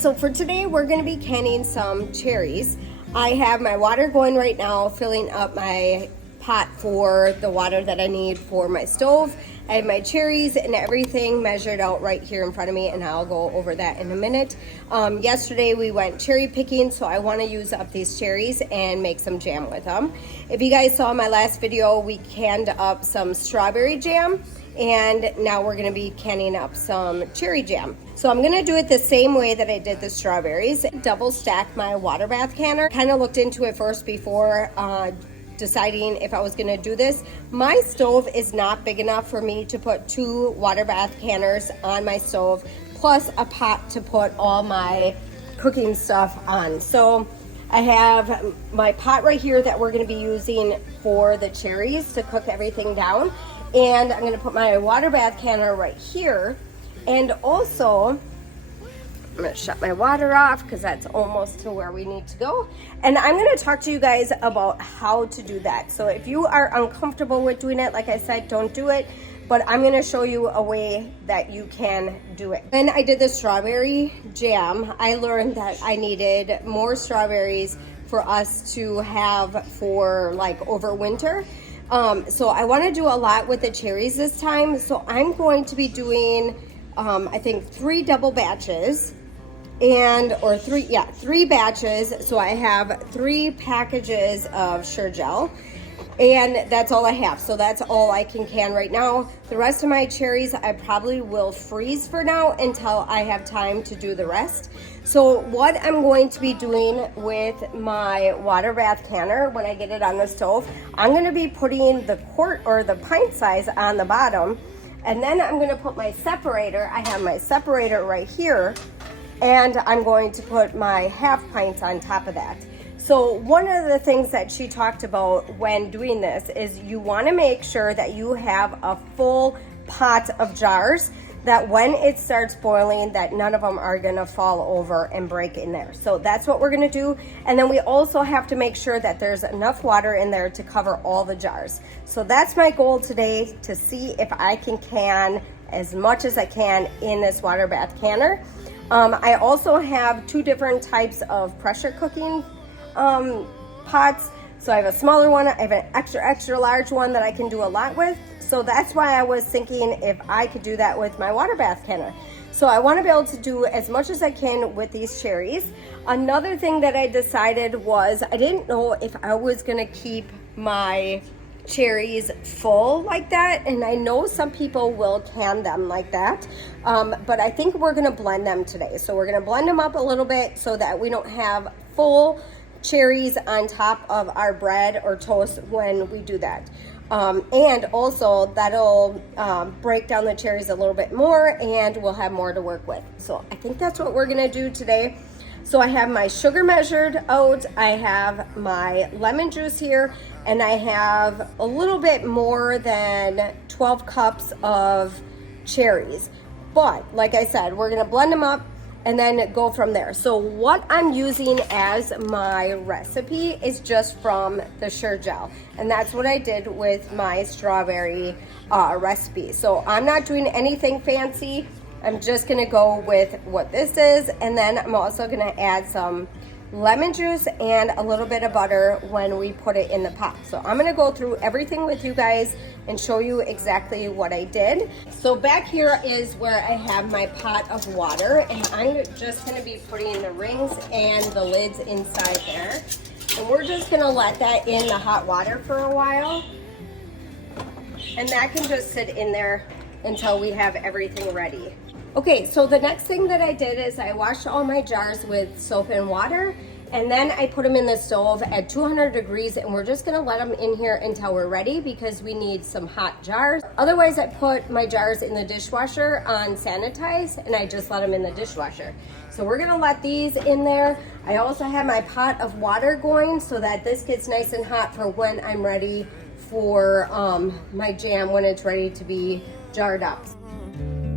So for today, we're going to be canning some cherries. I have my water going right now, filling up my pot for the water that I need for my stove. I have my cherries and everything measured out right here in front of me, and I'll go over that in a minute. Yesterday we went cherry picking, so I want to use up these cherries and make some jam with them. If you guys saw my last video, we canned up some strawberry jam, and now we're going to be canning up some cherry jam. So I'm going to do it the same way that I did the strawberries. Double stack my water bath canner. Kind of looked into it first before deciding if I was going to do this. My stove is not big enough for me to put 2 water bath canners on my stove plus a pot to put all my cooking stuff on. So I have my pot right here that we're going to be using for the cherries to cook everything down, and I'm going to put my water bath canner right here. And also I'm going to shut my water off because that's almost to where we need to go. And I'm going to talk to you guys about how to do that. So if you are uncomfortable with doing it, like I said, don't do it. But I'm going to show you a way that you can do it. When I did the strawberry jam, I learned that I needed more strawberries for us to have for like over winter. So I want to do a lot with the cherries this time. So I'm going to be doing I think 3 double batches, or 3 batches. So I have 3 packages of Jell, and that's all I have. So that's all I can right now. The rest of my cherries I probably will freeze for now until I have time to do the rest. So what I'm going to be doing with my water bath canner when I get it on the stove, I'm going to be putting the quart or the pint size on the bottom. And then I'm going to put my separator. I have my separator right here, and I'm going to put my half pints on top of that. So one of the things that she talked about when doing this is you want to make sure that you have a full pot of jars, that when it starts boiling, that none of them are going to fall over and break in there. So that's what we're going to do. And then we also have to make sure that there's enough water in there to cover all the jars. So that's my goal today, to see if I can as much as I can in this water bath canner. I also have 2 different types of pressure cooking pots. So I have a smaller one, I have an extra large one that I can do a lot with. So that's why I was thinking if I could do that with my water bath canner. So I want to be able to do as much as I can with these cherries. Another thing that I decided was I didn't know if I was going to keep my cherries full like that, and I know some people will can them like that, but I think we're going to blend them today. So we're going to blend them up a little bit so that we don't have full cherries on top of our bread or toast when we do that. And also that'll break down the cherries a little bit more, and we'll have more to work with. So I think that's what we're gonna do today. So I have my sugar measured out, I have my lemon juice here, and I have a little bit more than 12 cups of cherries. But like I said, we're gonna blend them up and then go from there. So what I'm using as my recipe is just from the Jell, and that's what I did with my strawberry recipe. So I'm not doing anything fancy. I'm just gonna go with what this is, and then I'm also gonna add some lemon juice and a little bit of butter when we put it in the pot. So I'm gonna go through everything with you guys and show you exactly what I did. So back here is where I have my pot of water, and I'm just gonna be putting the rings and the lids inside there. And we're just gonna let that in the hot water for a while. And that can just sit in there until we have everything ready. Okay, so the next thing that I did is I washed all my jars with soap and water, and then I put them in the stove at 200 degrees, and we're just gonna let them in here until we're ready because we need some hot jars. Otherwise, I put my jars in the dishwasher on sanitize, and I just let them in the dishwasher. So we're gonna let these in there. I also have my pot of water going so that this gets nice and hot for when I'm ready for my jam, when it's ready to be jarred up.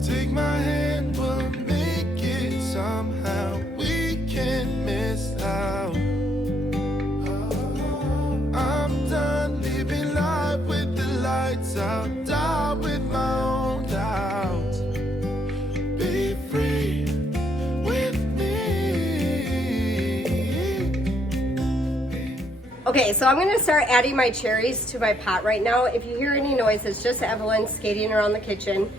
Take my hand, we'll make it somehow. We can't miss out. I'm done living life with the lights out. Die with my own doubts. Be free with me. Okay, so I'm gonna start adding my cherries to my pot right now. If you hear any noise, it's just Evelyn skating around the kitchen.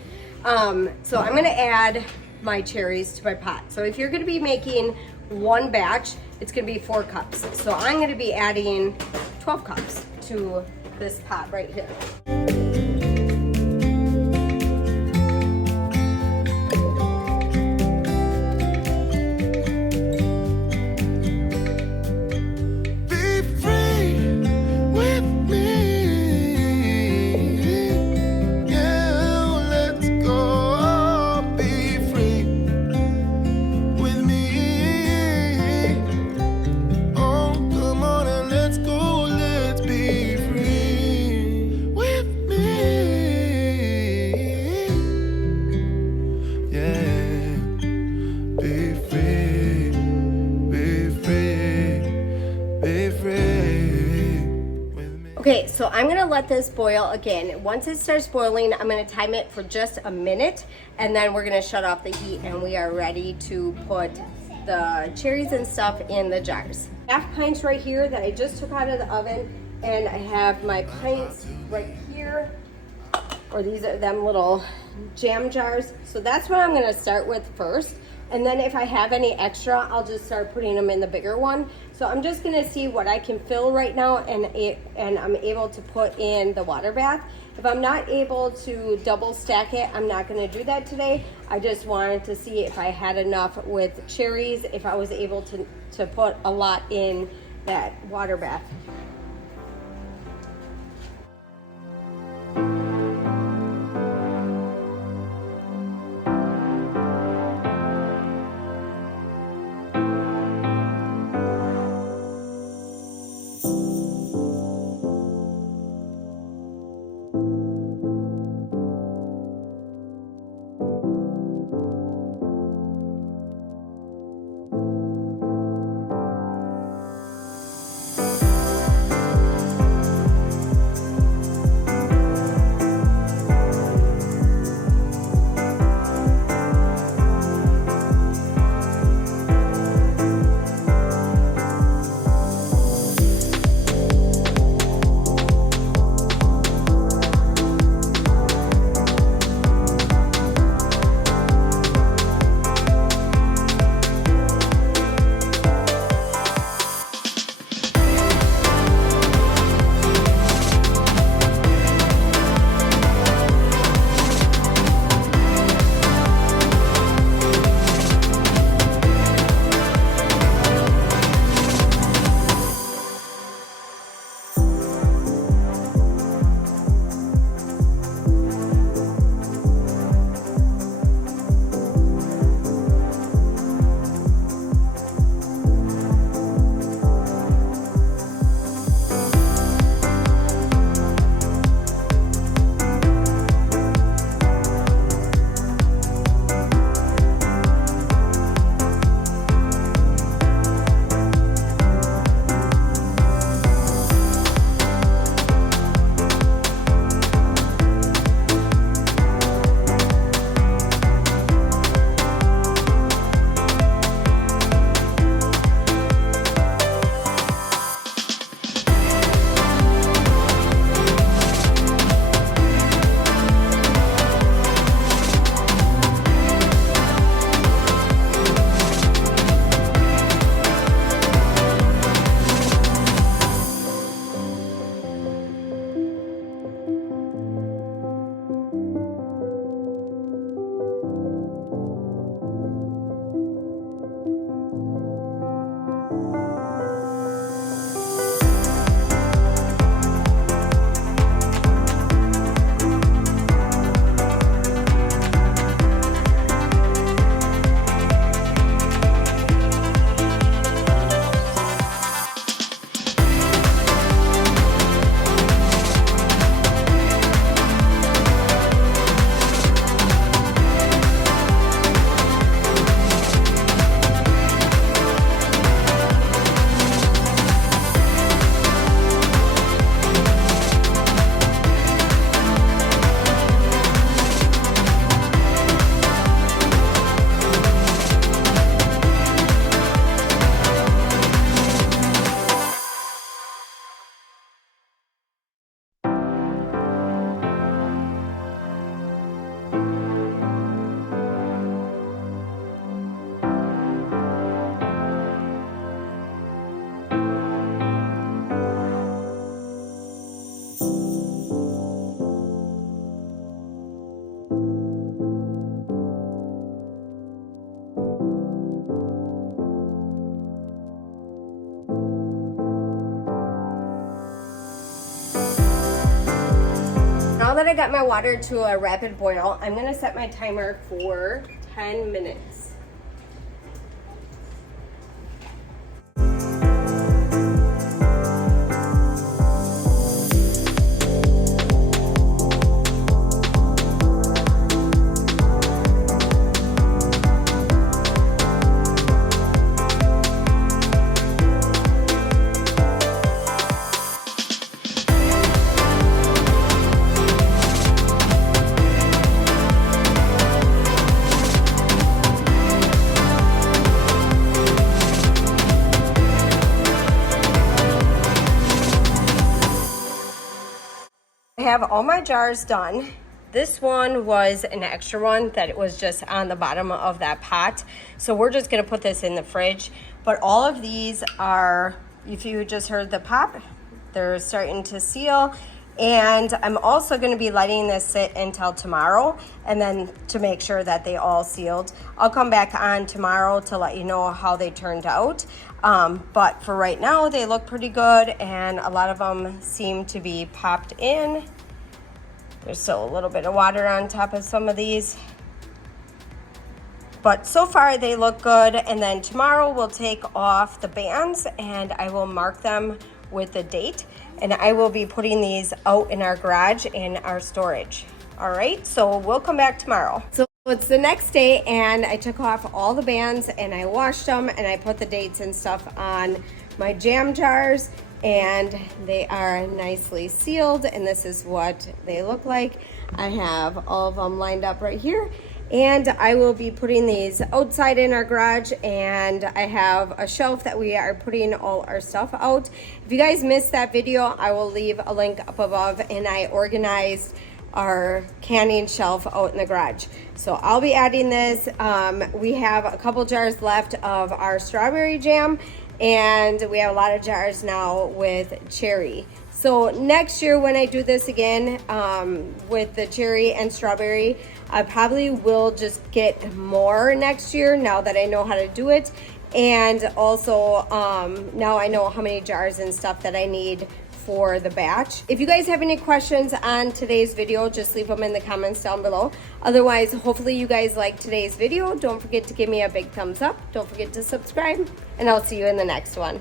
So I'm gonna add my cherries to my pot. So if you're gonna be making one batch, it's gonna be 4 cups. So I'm gonna be adding 12 cups to this pot right here. Be free with me. Yeah, let's go. Be free with me. Oh, come on and let's go. Let's be free with me. Yeah, be free, be free, be free with me. Okay, so I'm gonna let this boil again. Once it starts boiling, I'm gonna time it for just a minute, and then we're gonna shut off the heat, and we are ready to put the cherries and stuff in the jars. Half pints right here that I just took out of the oven, and I have my pints right here, or these are them little jam jars. So that's what I'm gonna start with first. And then if I have any extra, I'll just start putting them in the bigger one. So I'm just gonna see what I can fill right now, and I'm able to put in the water bath. If I'm not able to double stack it, I'm not gonna do that today. I just wanted to see if I had enough with cherries, if I was able to put a lot in that water bath. I got my water to a rapid boil, I'm gonna set my timer for 10 minutes. I have all my jars done. This one was an extra one that it was just on the bottom of that pot. So we're just gonna put this in the fridge. But all of these are, if you just heard the pop, they're starting to seal. And I'm also gonna be letting this sit until tomorrow and then to make sure that they all sealed. I'll come back on tomorrow to let you know how they turned out. But for right now, they look pretty good and a lot of them seem to be popped in. There's still a little bit of water on top of some of these. But so far they look good. And then tomorrow we'll take off the bands and I will mark them with the date. And I will be putting these out in our garage in our storage. All right, so we'll come back tomorrow. So it's the next day and I took off all the bands and I washed them and I put the dates and stuff on my jam jars and they are nicely sealed and this is what they look like. I have all of them lined up right here and I will be putting these outside in our garage and I have a shelf that we are putting all our stuff out. If you guys missed that video, I will leave a link up above and I organized our canning shelf out in the garage. So I'll be adding this. We have a couple jars left of our strawberry jam and we have a lot of jars now with cherry. So next year when I do this again with the cherry and strawberry, I probably will just get more next year now that I know how to do it. And also now I know how many jars and stuff that I need for the batch. If you guys have any questions on today's video, just leave them in the comments down below. Otherwise, hopefully you guys liked today's video. Don't forget to give me a big thumbs up. Don't forget to subscribe, and I'll see you in the next one.